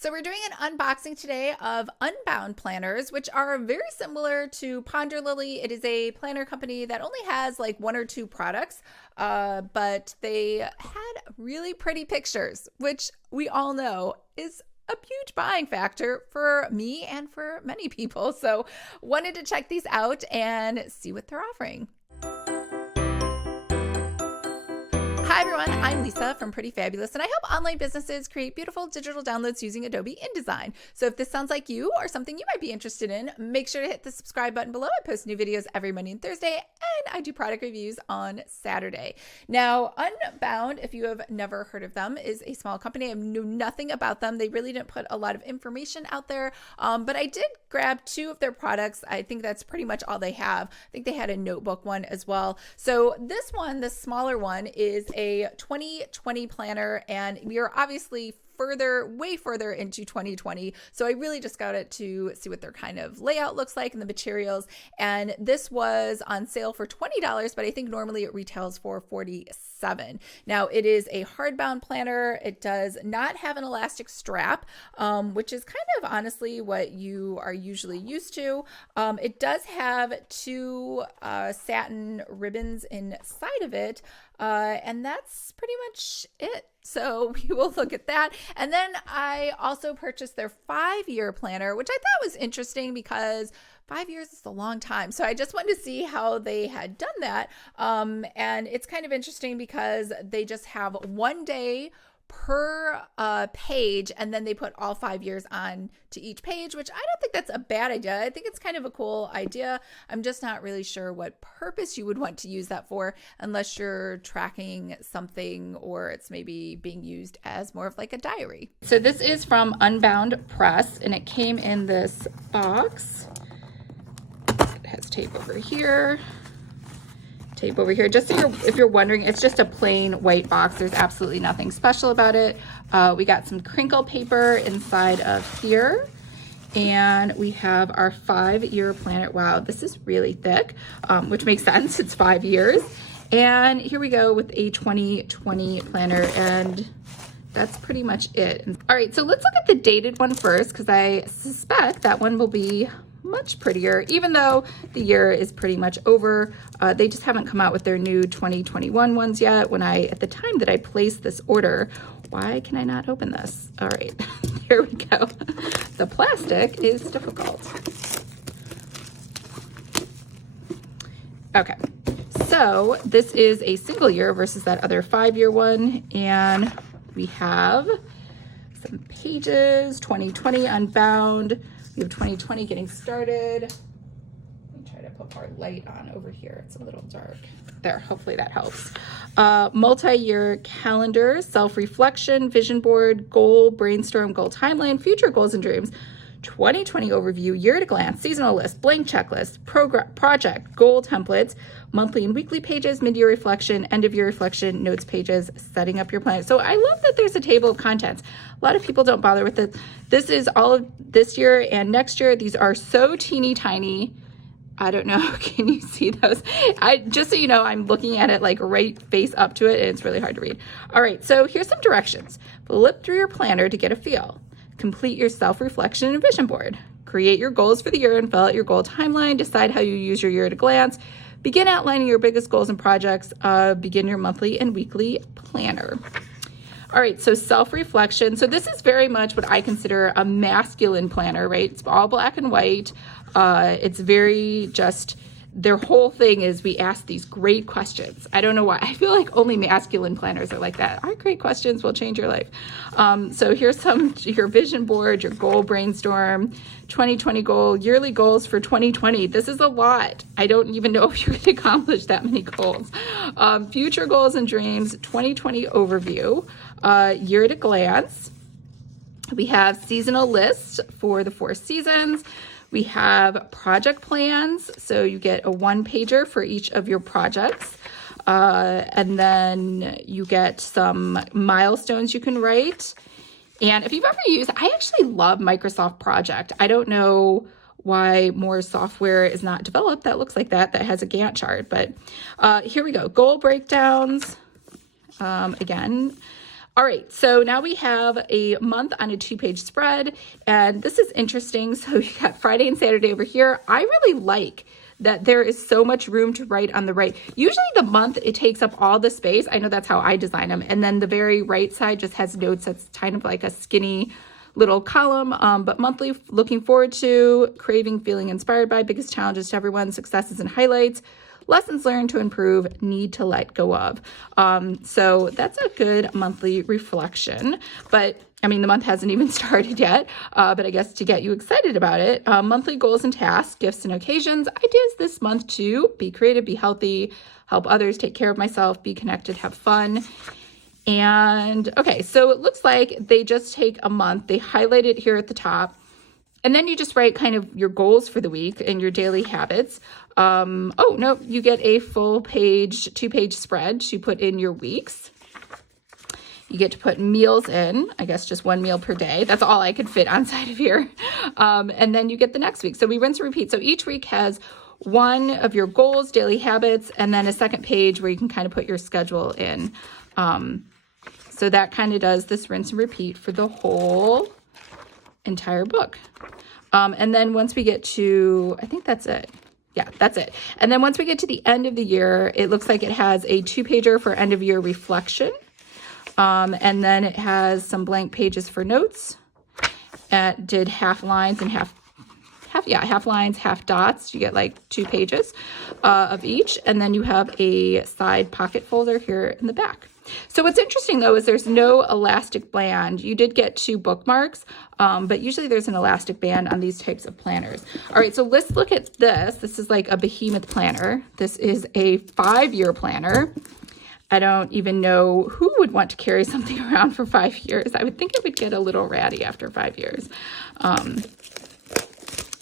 So we're doing an unboxing today of Unbound planners, which are very similar to Ponder Lily. It is a planner company that only has like one or two products, but they had really pretty pictures, which we all know is a huge buying factor for me and for many people. So wanted to check these out and see what they're offering. Hi everyone, I'm Lisa from Pretty Fabulous, and I help online businesses create beautiful digital downloads using Adobe InDesign. So if this sounds like you or something you might be interested in, make sure to hit the subscribe button below. I post new videos every Monday and Thursday, and I do product reviews on Saturday. Now, Unbound, if you have never heard of them, is a small company. I knew nothing about them. They really didn't put a lot of information out there, but I did grab two of their products. I think that's pretty much all they have. I think they had a notebook one as well. So this one, the smaller one, is a 2020 planner, and we are obviously way further into 2020. So I really just got it to see what their kind of layout looks like and the materials. And this was on sale for $20, but I think normally it retails for $47. Now it is a hardbound planner. It does not have an elastic strap, which is kind of honestly what you are usually used to. It does have two satin ribbons inside of it. And that's pretty much it. So we will look at that. And then I also purchased their 5-year planner, which I thought was interesting because 5 years is a long time. So I just wanted to see how they had done that. And it's kind of interesting because they just have 1 day per page, and then they put all 5 years on to each page, which I don't think that's a bad idea. I think it's kind of a cool idea. I'm just not really sure what purpose you would want to use that for, unless you're tracking something or it's maybe being used as more of like a diary. So this is from Unbound Press, and it came in this box. It has tape over here. Tape over here, just so if you're wondering, it's just a plain white box. There's absolutely nothing special about it. We got some crinkle paper inside of here, and we have our 5-year planner. Wow, this is really thick, which makes sense. It's 5 years. And here we go with a 2020 planner, and that's pretty much it. All right, so let's look at the dated one first, because I suspect that one will be much prettier, even though the year is pretty much over. They just haven't come out with their new 2021 ones yet. At the time that I placed this order, why can I not open this? All right, there we go. The plastic is difficult. Okay, so this is a single year versus that other 5-year one, and we have some pages, 2020 Unbound. We have 2020 getting started. Let me try to put more light on over here. It's a little dark. There, hopefully that helps. Multi-year calendar, self-reflection, vision board, goal, brainstorm, goal timeline, future goals and dreams, 2020 overview, year at a glance, seasonal list, blank checklist, project, goal templates, monthly and weekly pages, mid-year reflection, end-of-year reflection, notes pages, setting up your plan. So I love that there's a table of contents. A lot of people don't bother with it. This is all of this year and next year. These are so teeny tiny. I don't know. Can you see those? Just so you know, I'm looking at it like right face up to it, and it's really hard to read. All right, so here's some directions. Flip through your planner to get a feel. Complete your self-reflection and vision board. Create your goals for the year and fill out your goal timeline. Decide how you use your year at a glance. Begin outlining your biggest goals and projects. Begin your monthly and weekly planner. All right, so self-reflection. So this is very much what I consider a masculine planner, right? It's all black and white. It's very just, their whole thing is we ask these great questions. I don't know why. I feel like only masculine planners are like that. Our great questions will change your life. So here's your vision board, your goal brainstorm, 2020 goal, yearly goals for 2020. This is a lot. I don't even know if you're going to accomplish that many goals. Future goals and dreams, 2020 overview, year at a glance. We have seasonal lists for the 4 seasons. We have project plans, so you get a 1-pager for each of your projects. And then you get some milestones you can write. And if you've ever used, I actually love Microsoft Project. I don't know why more software is not developed that looks like that has a Gantt chart. But here we go, goal breakdowns. Again, All right, so now we have a month on a 2-page spread, and this is interesting. So you got Friday and Saturday over here. I really like that there is so much room to write on the right. Usually the month, it takes up all the space. I know that's how I design them. And then the very right side just has notes that's kind of like a skinny little column, but monthly, looking forward to, craving, feeling inspired by, biggest challenges to everyone, successes and highlights, lessons learned to improve, need to let go of. So that's a good monthly reflection. But I mean, the month hasn't even started yet, but I guess to get you excited about it, monthly goals and tasks, gifts and occasions, ideas this month to be creative, be healthy, help others, take care of myself, be connected, have fun. And okay, so it looks like they just take a month, they highlight it here at the top, and then you just write kind of your goals for the week and your daily habits. Oh, no, you get a full page, 2-page spread to put in your weeks. You get to put meals in, I guess just 1 meal per day. That's all I could fit on side of here. And then you get the next week. So we rinse and repeat. So each week has one of your goals, daily habits, and then a second page where you can kind of put your schedule in. So that kind of does this rinse and repeat for the whole entire book. And then once we get to, I think that's it. Yeah, that's it. And then once we get to the end of the year, it looks like it has a 2-pager for end of year reflection. And then it has some blank pages for notes. It did half lines and half lines, half dots. You get like 2 pages of each. And then you have a side pocket folder here in the back. So what's interesting though is there's no elastic band. You did get 2 bookmarks, but usually there's an elastic band on these types of planners. All right, so let's look at this. This is like a behemoth planner. This is a 5-year planner. I don't even know who would want to carry something around for 5 years. I would think it would get a little ratty after 5 years.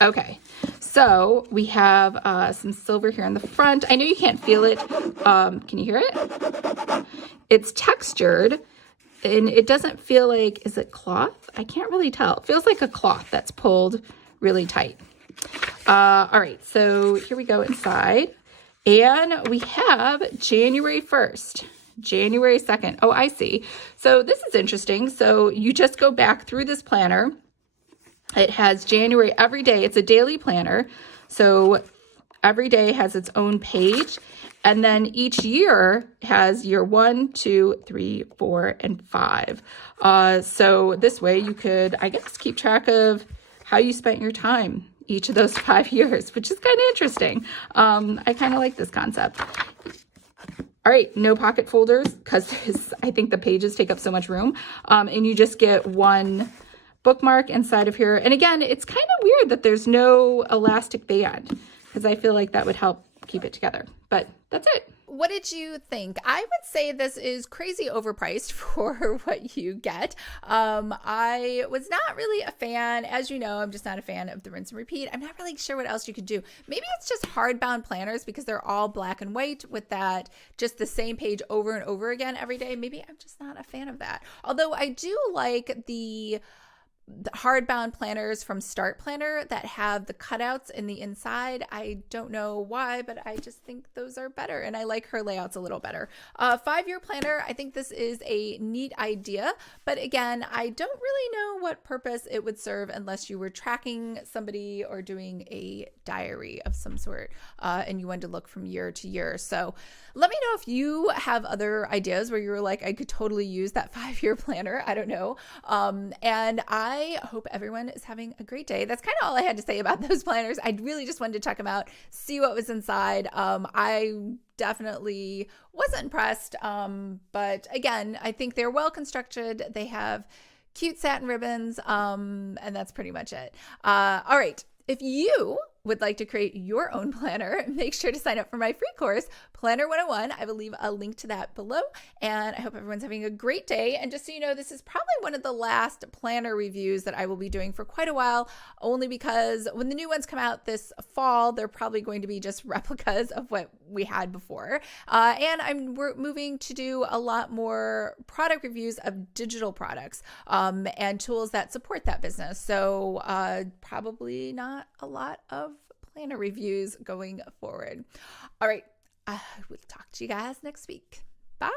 Okay, so we have some silver here in the front. I know you can't feel it. Can you hear it? It's textured, and it doesn't feel like, is it cloth? I can't really tell. It feels like a cloth that's pulled really tight. All right, so here we go inside. And we have January 1st, January 2nd. Oh, I see. So this is interesting. So you just go back through this planner. It has January every day. It's a daily planner. So every day has its own page. And then each year has year 1, 2, 3, 4, and 5. So this way you could, I guess, keep track of how you spent your time each of those 5 years, which is kind of interesting. I kind of like this concept. All right, no pocket folders because I think the pages take up so much room. And you just get 1 bookmark inside of here. And again, it's kind of weird that there's no elastic band because I feel like that would help keep it together. But that's it. What did you think? I would say this is crazy overpriced for what you get. I was not really a fan. As you know, I'm just not a fan of the rinse and repeat. I'm not really sure what else you could do. Maybe it's just hardbound planners because they're all black and white with that, just the same page over and over again every day. Maybe I'm just not a fan of that. Although I do like the hardbound planners from Start Planner that have the cutouts in the inside. I don't know why, but I just think those are better, and I like her layouts a little better. 5-year planner, I think this is a neat idea, but again, I don't really know what purpose it would serve unless you were tracking somebody or doing a diary of some sort, and you wanted to look from year to year. So let me know if you have other ideas where you were like, I could totally use that 5-year planner. I don't know. And I hope everyone is having a great day. That's kind of all I had to say about those planners. I really just wanted to check them out, see what was inside. I definitely wasn't impressed. But again, I think they're well constructed. They have cute satin ribbons. And that's pretty much it. All right. If you would like to create your own planner, make sure to sign up for my free course, Planner 101. I will leave a link to that below. And I hope everyone's having a great day. And just so you know, this is probably one of the last planner reviews that I will be doing for quite a while, only because when the new ones come out this fall, they're probably going to be just replicas of what we had before. And we're moving to do a lot more product reviews of digital products and tools that support that business. So probably not a lot of planner reviews going forward. All right. I will talk to you guys next week. Bye.